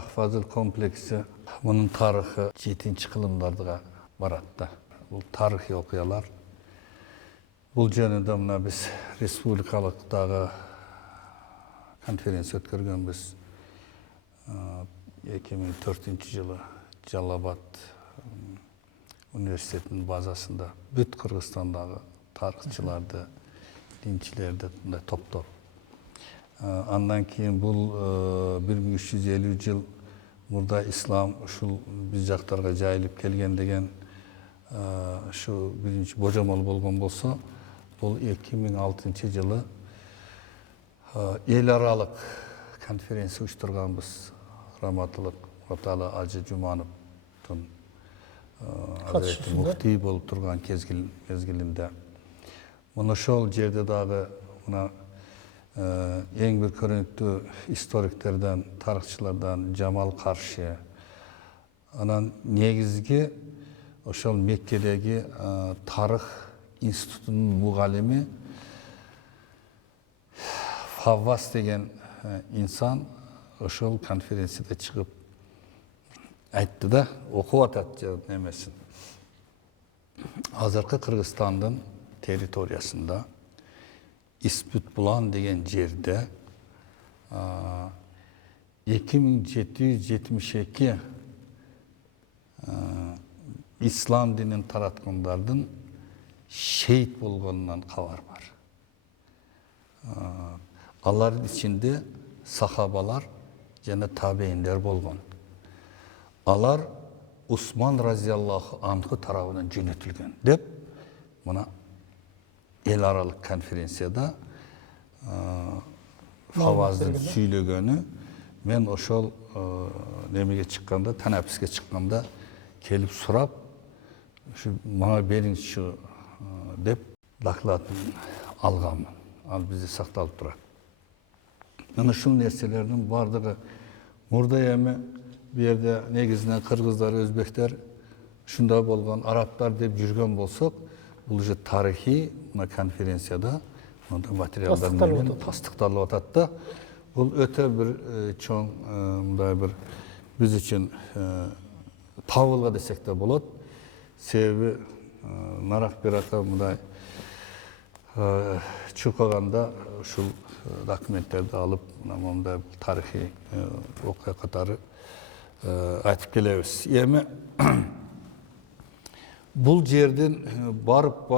Шах Фазыл комплекси bunun tarixi 7-ci qılımlarda baratda. Bu tarixi okuyalar. Bu jönündə mına biz respublikalıqdağı konferensiya ötkürgönbüz. 2004 yılı Jalabad Üniversitetinin bazasında büt Kırgızstandağı tarixçilerdi, dinçilerdi top. Andan keyin bu 1350 yıl burada İslam şu biz jaktarga jayılıp kelgen degen şu birinci bojamol bolgon bolsa, bu 2006 yılı el aralık konferensiya uyuşturganbız. Rahmatlık Muratala Acı Cumanov'tun Hazreti Mufti bolup turgan kezgilinde. Bunu şol jerde dagı buna en bir körüntü historiklerden, tarihçilerden Cemal Karşı, anan negizgi oşol Mekke'deki tarih institutunun muğalimi Favvas degen insan oşol konferansiyada çıkıp aytты da okup atatçı nemesin. Azırkı Kırgızstan'ın teritoriyasında İspütbulan degen jerde 2772 İslam dinini taratkanlardan şehit bolgonundan haber var. Alların içinde sahabalar jana tabiinler bolgon. Alar Osman raziyallahu anh'ı tarafından jönötülgen dep buna el aralık konferansiyada Favazdın süylөгөнü men oşol nemege çıkkanda, tanapiske çıkkanda kelip surap şu bana berin şu dep daklatın algamın. Al bizi saktalıp durar. Ana şu nerselerinin bardığı murda yemi bir yerde negizden Kırgızlar, Özbekler, şunda bolgan Araplar dep жүрgөн bolsok, бұл же тарихи конференцияда материалдармен тастықталып атат да. Бұл өте бір чоң мындай бір біз үшін табылға десек те болады. Себебі Нарак Бирака мындай чукаганда ушул документтерди алып мындай тарихи окуя катары айтып келебиз. Эми бұл жерден барып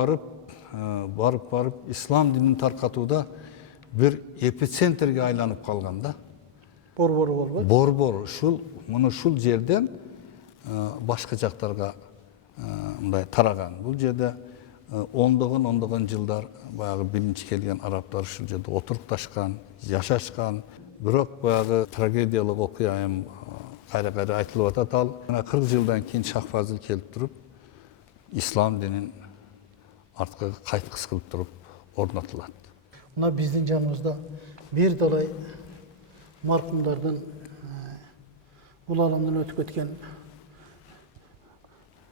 İslam dinini tarqatуда bir epicentrге айланып қалғанда. Бор. Шул жерден башқа жақтарға тараған. Бұл жерде ондаған жылдар баяғы бірінші келген арабтар шул жерде отырықташқан, жашашқан. Бирок баяғы трагедиялық окуя кайра айтылып атат ал. 40 жылдан кейін Шах Фазыл келип туруп İslam dinin артқа қайтқыс қылып тұрып орнатылады. Мына біздің жанымызда бір далай марқұмдардан бұл аламдан өтіп кеткен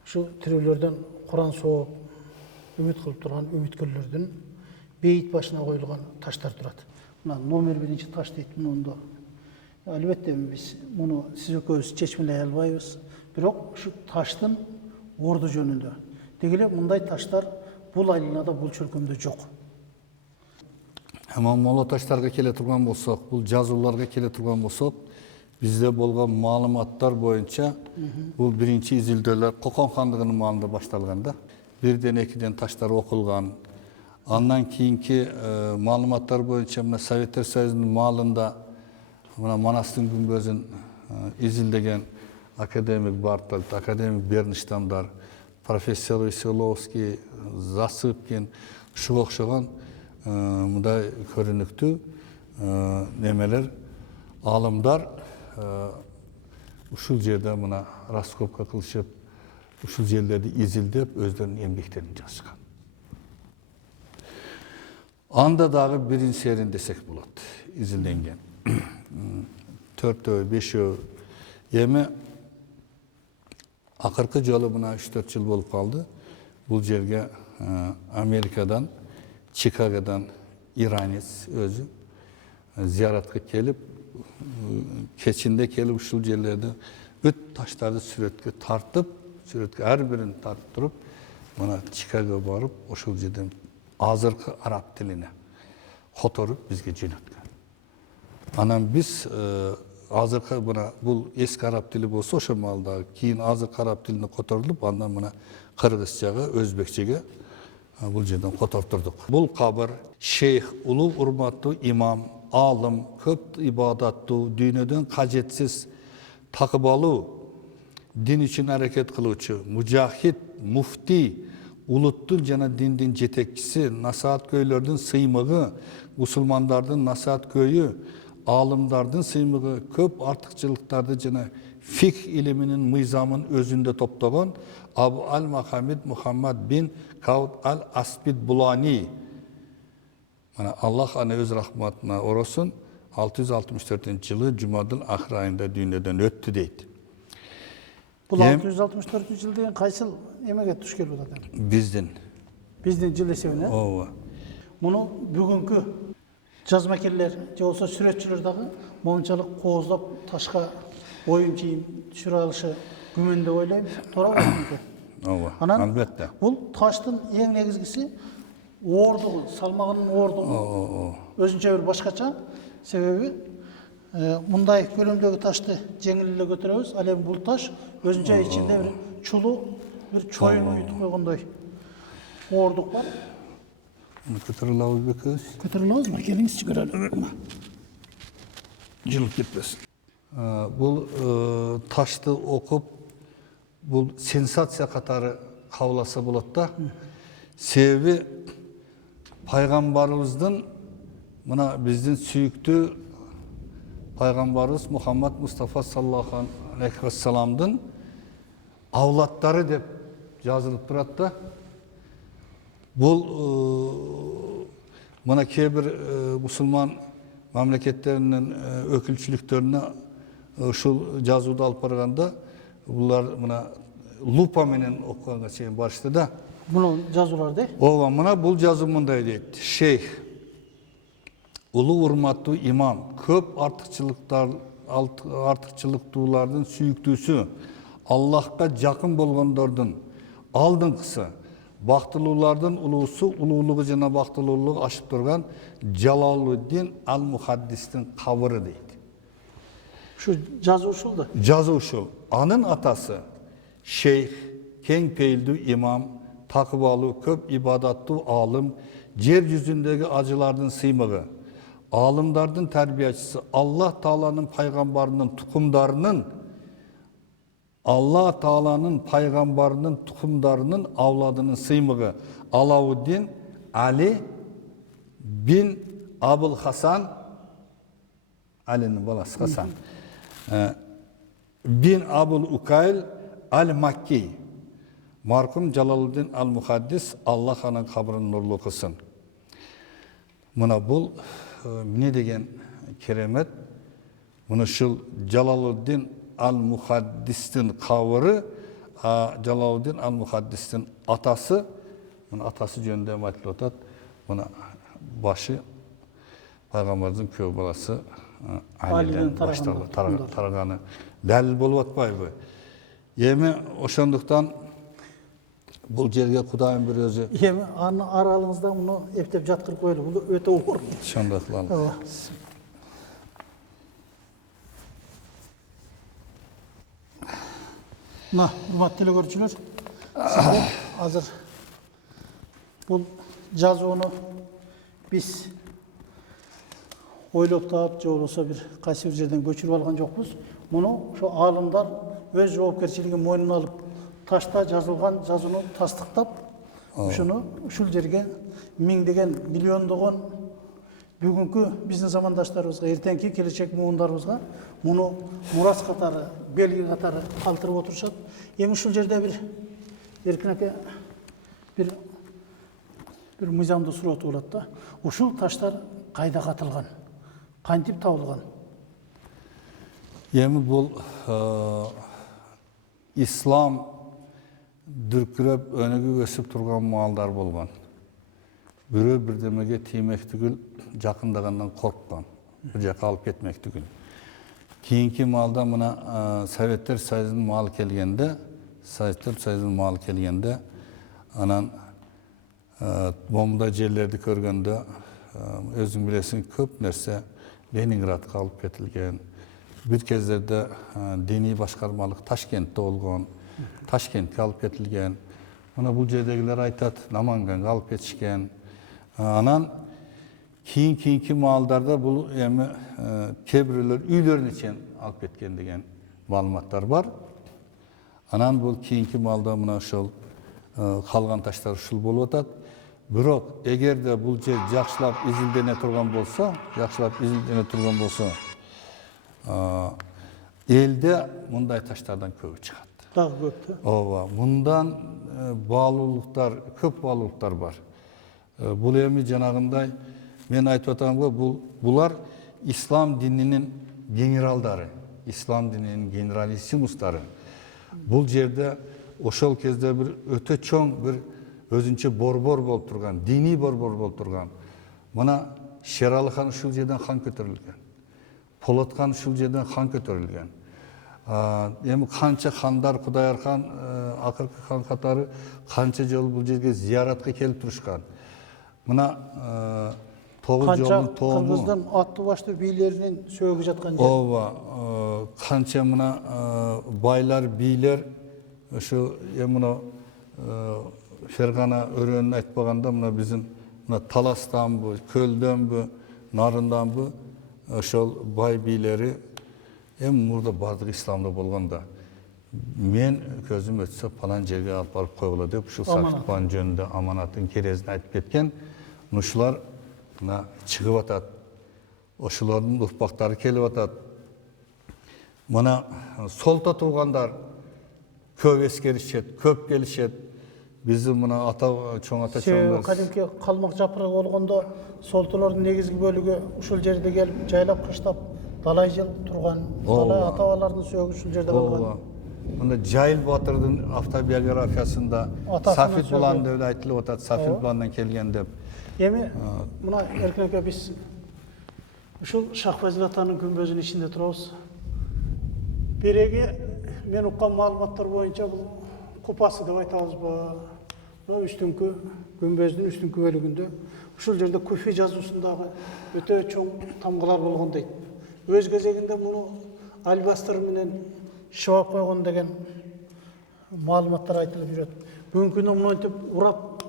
шу тіреулерден Құран соғып үміт қылып тұрған үміткерлердің бейіт башына қойылған таштар тұрады. Мына номер 1 таш дейді мұнда. Әлбетте біз мұны сіз екеуіңіз шешмелей албайбыз. Бирок шу таштың орды жөнінде. Дегеле мындай таштар бұл айланада, бұл чөлкөмдө жоқ. Ama mola taşlarga kele turgan bolsak, bu жазууларга келе турган болсок, bizde болгон маалыматтар боюнча бул биринчи изилдөөлөр Кокон хандыгынын маалында башталган. Бирден экиден таштар окулган. Андан кийинки маалыматтар боюнча мына Советтер Союзунун маалында мына Манастын күмбөзүн изилдеген академик Бартольд, академик Бернштамдар, профессор Веселовский, Засыпкин, ушуга окшогон мындай көрүнүктүү немелер, алымдар ушул жерде мына раскопка кылышып, ушул жерлерди изилдеп, өздөрүнүн эмгектерин жазышкан. Анда дагы биринчи серин десек болот, изилденген. 4-5 эми акыркы жолу мына 3-4 жыл болуп калды. Бул жерге Америкадан, Чикагодан иранец өзү зияратка келип, keçinde kelip uşul yerlerde öt taşları süretke tartıp, süretke her birini tarttırıp, bana Chicago'ya barıp, uşul yerden azırkı Arap diline xotorup bizge jönötken. Anam biz azırkı buna, bu eski Arap dili bolsa oşo malda, keyin azırkı Arap diline xotorulup, andan buna Kırgızçaga, Özbekçege bu yerden xotorturduk. Bul kabir Şeyh, ulu urmatlı imam, alım, köp ibadatlı, dünyeden kacetsiz takıbalı, din için hareket kılıcı, mücahit, mufti, uluttun jana dindin jetekçisi, nasihat köylerdin sıymığı, musulmandardın nasihat köyü, alımdardın sıymığı, köp artıkçılıklarda jana fik iliminin mıyzamın özünde toplagan Abu al-Mahamid Muhammad bin Kavd al-Asbid Bulani, Allah ana öz rahmatına orasın 664 yılı Cumadıl ahir ayında dünyadan öttü deydi. Bu 664 yıl deyen qaysı emege tuş kelip atat? Bizdin yıl esebine. Ova. Bunu bugünkü жазмакерлер же болсо сүрөтчүлөр дагы мончалык кооздоп ташка оюн чийим түшүрө алышы күмөн деп ойлойм. Туура болмок. Ова. Анан Албетте. бул таштын эң негизгиси оордугу, салмагынын оордугу өзүнчө бир башкача. Себеби мындай көлөмдөгү ташты жеңил эле көтөрөбүз. Ал эми бул таш өзүнчө ичинде бир чулуу, бир чоюн уютуп койгондой оордук бар. Bunu kıtırılavuz be kız. Көтөрүлөбүз мı? Келиңизчи көрөлү. Jılıp gitmesin. Bu taştı okup, bu sensasiya katarı kavlasa bulat da, sebebi Paygambarımızdan, buna bizden süyüktü Paygambarımız Muhammed Mustafa sallallahu aleyhi ve sellem'den avlatları dep yazılıp durat da, bu buna kebir Müslüman memleketlerinin ökülçülüklerine şu жазууду alıp barganda bunlar buna lupa menen okuğanga çeyin barıştı da. Bunu жазууларды? Ova buna bul жазуу mınday deydi. Şeyh, ulu urmatlı imam, köp artıkçılıklardan süyüktüsü, Allah'a jakın bolgondordun aldınqısı, Baktılılardan ulusu, ululuğu jana baktılılığı aşıp durgan Jalaluddin al-Muhaddis'tin kavırı deydi. Şu жазуушул da. Жазушы. Anın atası şeyh, keng peyldi imam, takıbalı, köp ibadatlı alım, yeryüzündeki acılardan sıymığı, alımlardan terbiyecisi, Allah Teala'nın paygambarının tukumdarının, Allah Teala'nın paygambarının tukumdarının avladının sıymığı Alavuddin Ali bin Abul Hasan, Ali'nin balası Hasan, bin Abul Ukayl al-Makki, marhum Jalaluddin al-Muhaddis, Allah onun kabrinin nurlu kılsın. Buna bul ne degen keremet, bunu şu Jalaluddin al-Muhaddis'in kavırı, Jalaluddin al-Muhaddis'in atası, bunun atası yönünde matlotat, buna başı Peygamberimizin köy balası Ali'den başlarlar, tarağanı. Dəlil bolup atpaydı. Yemi oşanduktan bu jerge Kudayın bir özü. Yemi aralığınızda bunu eптеп жаткырып koydu. Bu öte uğur. Şonda kılalım. Mına, hurmatly telekördüçüler, sizler hazır bu жазууну biz ойлоп таап же болбосо bir кайсы бир жерден көчүрүп алган жокпуз. Муну ошо аалымдар өз жоопкерчилигин мойнуна алып, ташта жазылган жазууну тастыктап, ушуну ушул жерге миңдеген, миллиондогон бүгүнкү биздин замандаштарыбызга, эртеңки келечек муундарыбызга муну мурас катары, белги катары калтырып отурушат. Эми ушул жерде бир Эркин аке бир мыйзамды суроо болот да. Ушул таштар кайда катылган? Кантип табылган? Yemi bul İslam dürkürep önüge gösüp turgan muallar bolgan. Biri birdemege tiymek tügül, jakındagandan korkpan. Bir jaka alıp ketmek tügül. Keyinki malda mına Sovetler Soyuzu'nun malı kelgende, anan bomba jerlerdi körgende, özün bilesin köp nerse Leningrad'a alıp ketilgen. Bir kezlerde dini başkarmalık Taşkent'te olgun, Taşkent'e alıp ketilgen. Ona bu jerdegiler aytat, Namangan'a alıp ketişken. Anan keyinki mallarda bu kebriler üylerin için alıp ketken degen malumatlar var. Anan bu keyinki malda mına şol kalgan taşlar şul bolup atat. Biroq egerde bu jer жақшылап изилдене турган болсо, элде мындай таштардан көбү чыгат. Dağ köptü. Ооба, мындан көп баалуулуктар бар. Бул эми жанагындай мен айтып атам го, булар ислам дининин генералдары, ислам дининин генералиссимустары. Бул жерде ошол кезде бир өтө чоң бир өзүнчө борбор болуп турган, дини борбор болуп турган. Мына Шерали хан ушул жерден хан көтөрүлгөн. Полот хан ушул жерден хан көтөрүлгөн. Эми канча хандар, Кудайыр хан, акыркы хан катары канча жолу бул жерге зияратка келип турушкан. Мына 9 жолдун тому. Кыргыздын аттуу баштуу бийлеринин сөөгү жаткан жер. Ооба, канча мына байлар, бийлер ошо мына Fergana örüğünü айтпағанда, мына bizim Talas'tan bu, Köl'den bu, Narın'dan bu, ошол бай бийлери мурда бардык исламда болгондо. Мен көзүм өтсө палан жерге алып барып койгула деп, ушул сактыкпан жөнүндө аманаттын керезин айтып кеткен. Ушулар мына чыгып атат. Ошолордун урпактары келип атат. Мына солто тургандар көп эскеришет, көп келишет. Bizim mına çoğun ata çoğunlar. Kadimki kalmak japırık olganda soltuların negizgi bölügü uşul jerde gelip jaylap kışlap dalay jıl turgan, dalay atabalardın söөгү uşul jerde kalgan. Bunda Cahil Batır'ın avtobiyografiyasında Safit Bulan öyle aytılıp atat, Safit Bulan'dan kelgen dep. Emi mına Erkin aka biz uşul Şahfazil atanın kümbözünün içinde turabız. Beregi men uqqan malumatlar boyunca bu Kupası da aytабыз bu üstünkü Gümbözdün üstünkü bölügünde uşul jerde Kufi жазуусундагы өтө чоң тамгылар болгон дейт. Өз кезегинде муну Албастыр менен шыбап койгон деген маалыматтар айтылып жүрөт. Бүгүнкү күндө мынтип урап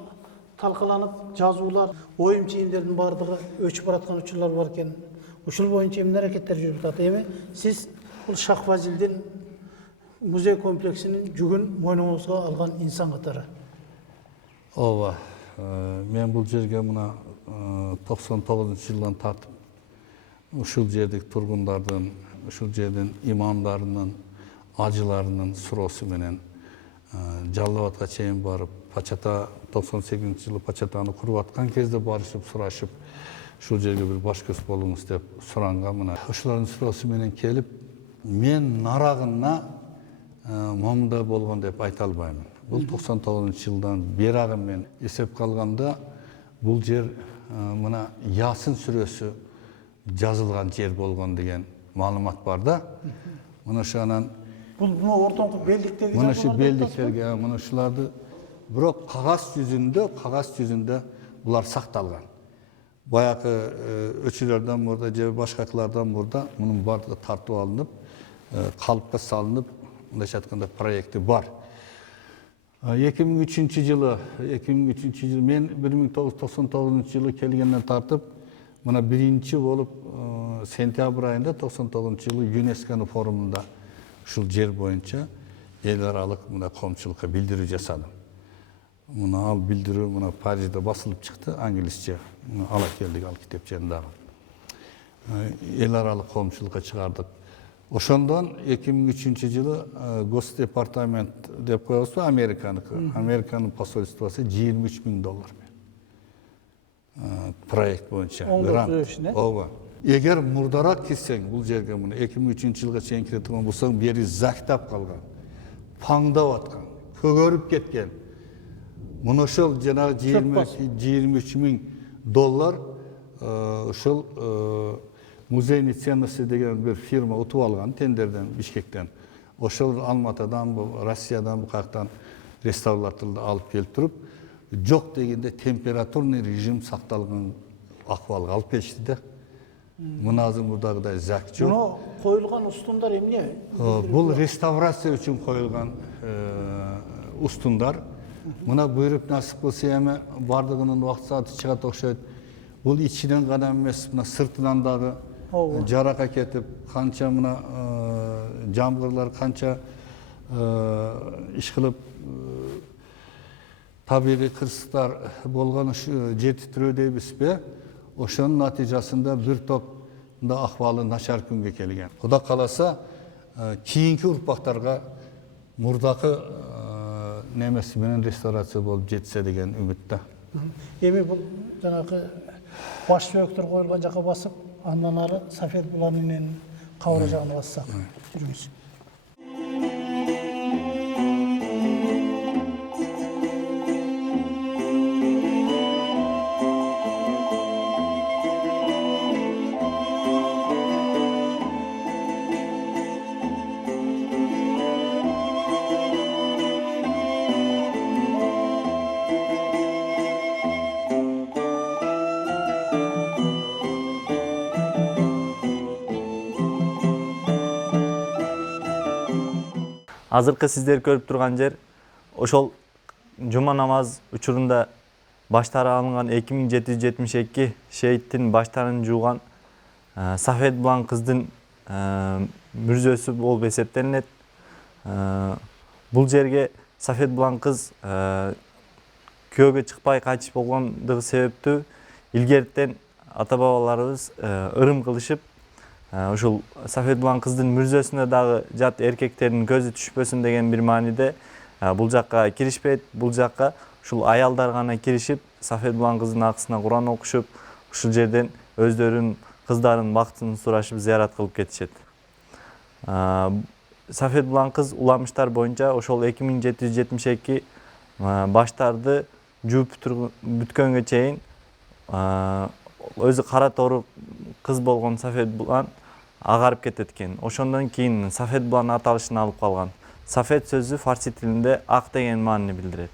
талкаланып жазуулар, оюм чийимдердин бардыгы өчүп бараткан учурлар бар экен. Ушул боюнча эмне аракеттер жүрүп атат? Эми сиз бул Шахфазилдин muzey kompleksinin жүгін мойнуңузга алган инсан катары. Ооба, мен бул жерге мына 99-жылдан тартып ушул жердеги тургундардын, ушул жердин имамдарынын, ажыларынын суроосу менен Жалал Абадка чейин барып, Пачата 98-жылы Пачатаны куруп аткан кезде барышып, сурашып, ушул жерге бир баш көз болуңуз деп суранган. Мына ушулардын суроосу менен келип, мен нарагына момундай болгон деп айта албаймын. Бул 99-жылдан бери мен эсеп калганда бул жер мына Ясын сүрөсү жазылган жер болгон деген маалымат бар да. Мына ошонан бул ортоңку белдиктеги мына шу белдиктерге, мына ушуларды бирок кагаз жүзүндө булар сакталган. Баягы өчүлөрдөн мурда же башкалардан мурда мунун бардыгы тартып алынып, калыпка салынып, мындайча айтканда проекти бар. 2003-жылы мен 1999-жылы келгенден тартып, мына биринчи болуп сентябрь айында 99-жылы ЮНЕСКОнун форумунда ушул жер боюнча эл аралык мына коомчулукка билдирүү жасадым. Мына ал билдирүү мына Парижде басылып чыкты, англисче. Ала келдик ал китепчендагы. Эл аралык коомчулукка чыгардык. Ошондон 2003-жылы Госдепартамент деп коебузбу, Американын посольствосу $23,000 проект боюнча грант. Ооба. Эгер мурдарак кирсең бул жерге, муну 2003-жылга чейин кире турган болсоң, бери зактап калган, паңдап аткан, көгөрүп кеткен. Муну ошол жана $23,000 ошол Muzeyный ценности деген bir firma utup algan tenderden Bişkekten. Oşol Almatı'dan, Rusiyadan, bu kayaktan restavratıldı alıp kelip turup, жоқ дегенде температурный режим сакталган акыбалга алып келишти да. Мыназы мурдагыдай зак жок. Bunu koyulgan ustunlar emne? Бул реставрация үчүн коюлган устундар. Мына буйруп насып кылса эми бардыгынын убакыт сааты чыгат окшойт. Бул ичинен гана эмес, мына сыртынан дагы жарака кетип, канча мына жамгырлар канча иш кылып табигый кырсыктар болгон ушу жетиштирүү дейбизби? Ошонун натыйжасында бир топ акыбалы начар күнгө келген. Кудай кааласа, кийинки урпактарга мурдакы немеси менен реставрация болуп жетсе деген үмүттө. Эми бул жанагы баш сөөктөр коюлган жака басып, андан ары Сафет булан менен кабыр жагына бассак. Жүрүңүз. Азыркы сиздер көрүп турган жер ошол жума намаз учурунда баштары алынган 2772 шейиттин баштарын жууган Сафет булан кыздын мүрзөсү болуп эсептелинет. Бул жерге Сафет булан кыз күйөөгө чыкпай кайтыш болгондугу себептүү илгертен ата бабаларыбыз ырым кылышып, ушул Сафет булан кыздын мүрзөсүнө дагы жат эркектердин көзү түшпөсүн деген бир мааниде бул жакка киришпейт. Бул жакка ушул аялдар гана киришип, Сафет булан кыздын акысына Куран окушуп, ушул жерден өздөрүнүн кыздарын бактын сурашып, зыярат кылып кетишет. Сафет булан кыз уламыштар боюнча ошол 2772 баштарды жууп бүткөнгө чейин өзү кара тору кыз болгон Сафет булан агарып кетет экен. Ошондон кийин Сафет булан аталышын алып калган. Сафет сөзү фарси тилинде ак деген маанини билдирет.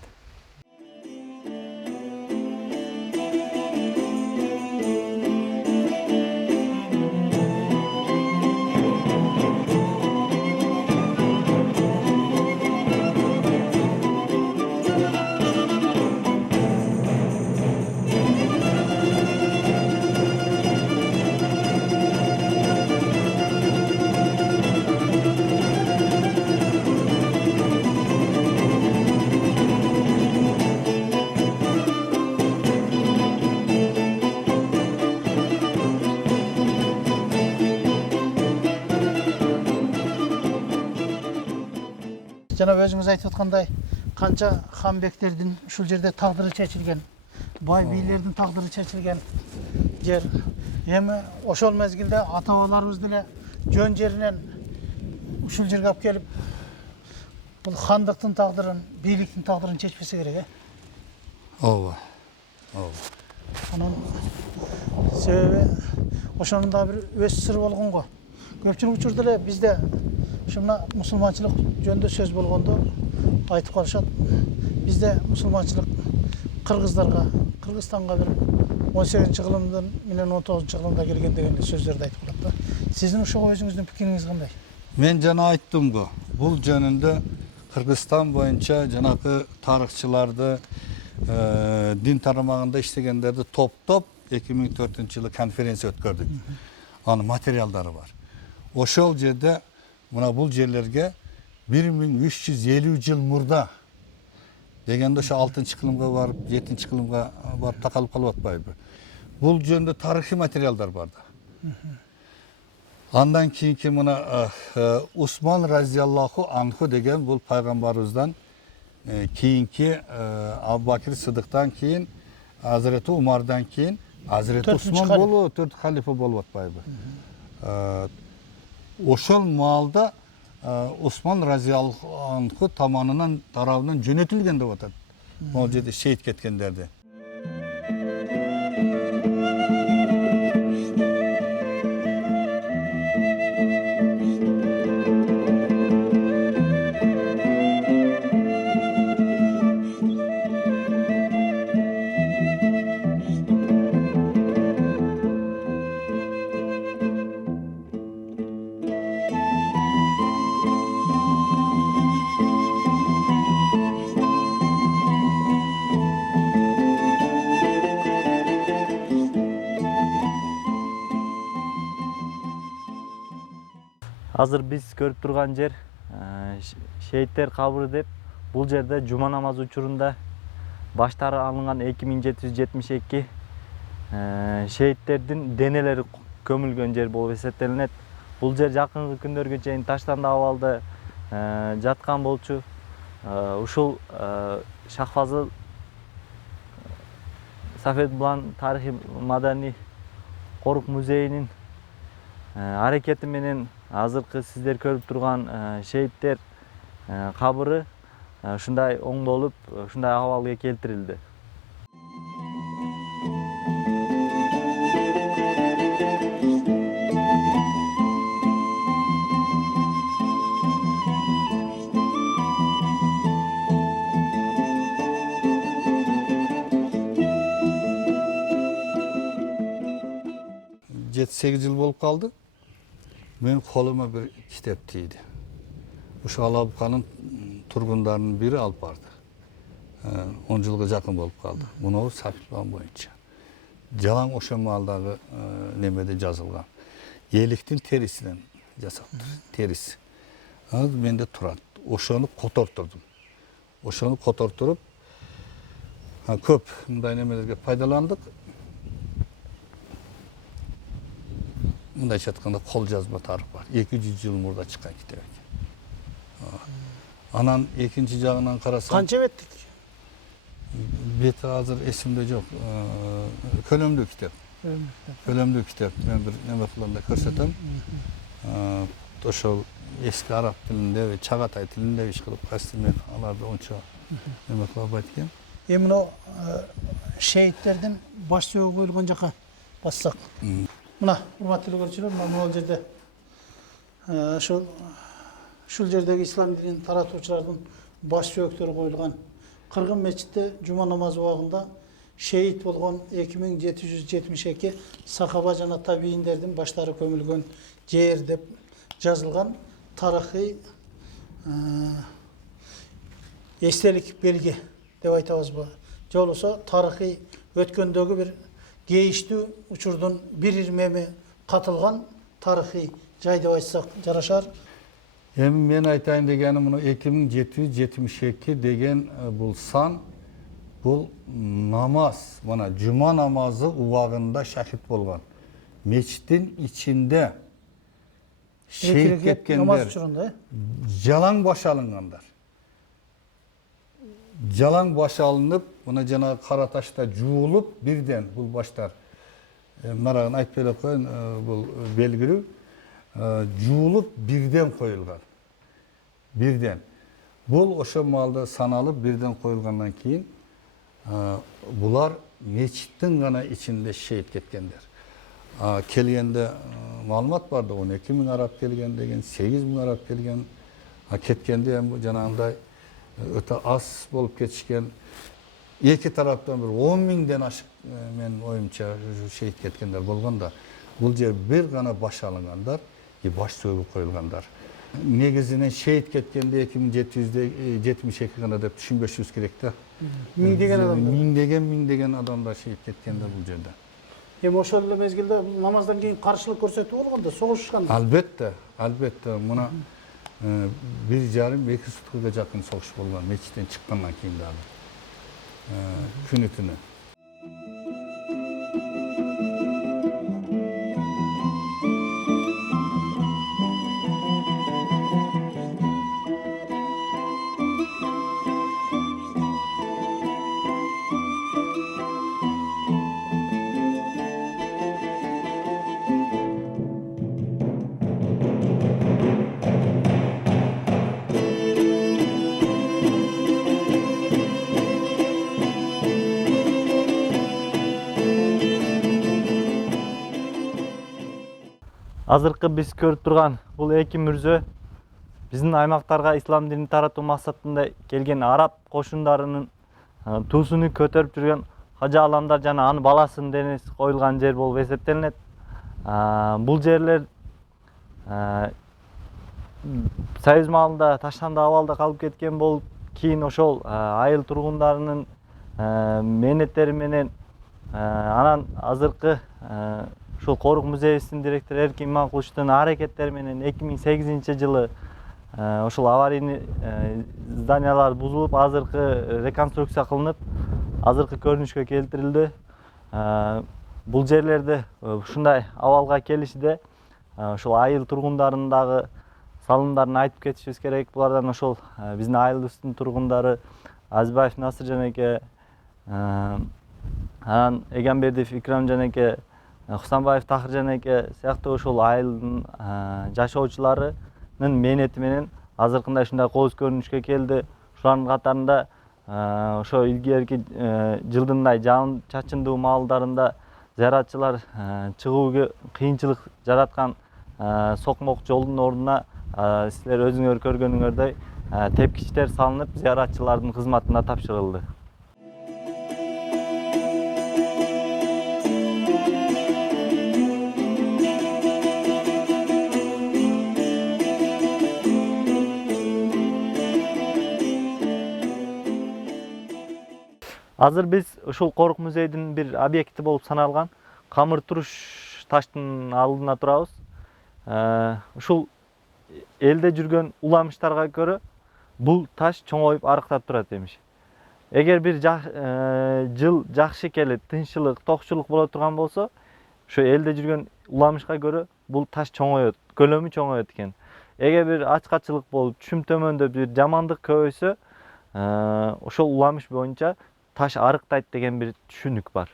Жанап өзүңүз айтып аткандай, канча ханбектердин ушул жерде тагдыры чечилген, бай бийлердин тагдыры чечилген жер. Эми ошол мезгилде ата бабаларыбыз деле жөн жеринен ушул жерге алып келип, бул хандыктын тагдырын, бийликтин тагдырын чечпесе керек, Ооба. Анан себеби ошонун да бир өз сыры болгон го. Көпчүлүк учурда эле бизде ушуна мусулманчылык жөнүндө сөз болгондо айтып калышат. Бизде мусулманчылык кыргыздарга, Кыргызстанга бир 18-кылымдан менен 19-кылымда келген деген сөздөрдү айтып калат да. Сиздин ошого өзүңүздүн пикириңиз кандай? Мен жана айттым го. Бул жөнүндө Кыргызстан боюнча жанакы тарыхчыларды, дин тарамагында иштегендерди топтоп 2004-жылы конференция өткөрдүк. Анын материалдары бар. Ошол жерде мына бул жерлерге 1350 жыл мурда дегенде ошо 6-кылымга барып, 7-кылымга барып такалып калып атпайбы? Бул жөнүндө тарыхый материалдар бар да. Андан кийинки мына Усман разияллаху анху деген бул пайгамбарыбыздан кийинки Абу-Бакир Сыдыктан кийин, Азирети Умардан кийин Азирети Усман болуп, 4 халифа болуп атпайбы? Ошол маалда Усман разияллаху анху тарабынан жөнөтүлген деп атат. Могул жерде шейит кеткендерди. Азыр биз көрүп турган жер шейиттер кабыры деп, бул жерде жума намазы учурунда баштары алынган 2772 шейиттердин денелери көмүлгөн жер болуп эсептелинет. Бул жер жакынкы күндөргө чейин таштандуу абалда жаткан болчу. Ушул Шахфазыл Сафет Булан тарыхый маданий корук музейинин аракети менен азыркы сиздер көрүп турган шейиттер кабыры ушундай оңдолуп, ушундай абалга келтирилди. Жети 8 жыл болуп калды. Мен колума bir kitap тийди. Ошо Алабыканын тургундарынын бири алып барды. 10 жылга жакын болуп калды. Муну Сафитлан боюнча. Жалаң ошо маалдагы немеде жазылган. Эликтин терисинен жасаптыр. Терisi. Ал менде турат. Ошону котортурдум. Ошону котортуруп көп мындай немелерге пайдаландык. Мындайча айтканда кол жазма тарых бар. 200 жыл мурда чыккан китеп экен. Анан экинчи жагынан карасаң, Канча беттик? бети азыр эсимде жок. Көлөмдүү китеп. Көлөмдүү китеп. Мен бир неме кылганда көрсөтөм. Ошол эски араб тилинде, чагатай тилинде иш кылып кайсы мен аларды ончо неме кыла албайт экен. Эми мына шейиттердин баш сөөгү коюлган жака бассак. Мына урматтуу көрүүчүлөр, мына бул жерде ушул жердеги ислам динин таратуучулардын баш сөөктөрү коюлган. Кыргын мечитте жума намазы убагында шейит болгон 2772 сахаба жана табийиндердин баштары көмүлгөн жер деп жазылган тарыхый эстелик белги деп айтабызбы? Же болбосо тарыхый өткөндөгү бир кейиштүү учурдун бир ирмеми катылган тарыхый жай деп айтсак жарашар. Эми мен айтайын дегеним муну 2772 деген бул сан, бул намаз, мына жума намазы убагында шахид болгон. Мечиттин ичинде шейит кеткендер, жалаң баш алынгандар. Жалаң баш алынып, мына жанагы кара ташта жуулуп, бирден бул баштар, марагын айтып эле коеюн, бул белгилүү, жуулуп бирден коюлган. Бирден. Бул ошо маалда саналып бирден коюлгандан кийин булар мечиттин гана ичинде шейит кеткендер. Келгенде маалымат бар да, 12 000 араб келген деген, 8 000 араб келген. Кеткенде жанагындай өтө аз болуп кетишкен. Эки тараптан бир 10 000ден ашык мен оюмча шейит кеткендер болгон да. Бул жер бир гана баш алынгандар, баш сөөгү коюлгандар. Негизинен шейит кеткенде 2772 гана деп түшүнбөшүбүз керек да. Миңдеген адамдар шейит кеткенде бул жерде. Эми ошол эле мезгилде намаздан кийин каршылык көрсөтүү болгондо, согушушкан. Албетте. Мына 1,5-2 суткага жакын согуш болгон мечиттен чыккандан кийин дагы. Күнү түнү. Азыркы биз көрүп турган бул эки мүрзө биздин аймактарга ислам динин таратуу максатында келген араб кошундарынын туусуну көтөрүп жүргөн хажы аламдар жана анын баласынын денеси коюлган жер болуп эсептелинет. Бул жерлер союз маалында таштандуу абалда калып кеткен болуп, кийин ошол айыл тургундарынын мээнеттери менен анан азыркы ушул Корук музейибиздин директору Эркин Иманкуловичтун аракеттери менен 2008-жылы ошол аварийный зданиялар бузулуп, азыркы реконструкция кылынып, азыркы көрүнүшкө келтирилди. Бул жерлерде ушундай абалга келишиде ошол айыл тургундарын дагы салымдарын айтып кетишибиз керек. Булардан ошол биздин айылыбыздын тургундары Азбаев Насыржан эке, анан Эгембердиев Икрамжан эке, Хусанбаев Тахыржан эке сыяктуу ошол айылдын жашоочуларынын мээнети менен азыркындай ушундай кооз көрүнүшкө келди. Ушулардын катарында ошо илгерки жылдындай жаан чачындуу маалдарында зыяратчылар чыгууга кыйынчылык жараткан сокмок жолдун ордуна силер өзүңөр көргөнүңөрдөй тепкичтер салынып, зыяратчылардын кызматына тапшырылды. Азыр биз ушул Корук музейдин бир объекти болуп саналган камыр туруш таштын алдына турабыз. Ушул элде жүргөн уламыштарга көрө бул таш чоңоюп арыктап турат эмиш. Эгер бир жыл жакшы келип, тынччылык, токчулук боло турган болсо, ошо элде жүргөн уламышка көрө бул таш чоңоет, көлөмү чоңоет экен. Эгер бир ачкачылык болуп, түшүм төмөндө бир жамандык көбөйсө, ошол уламыш боюнча таш арыктайт деген бир түшүнүк бар.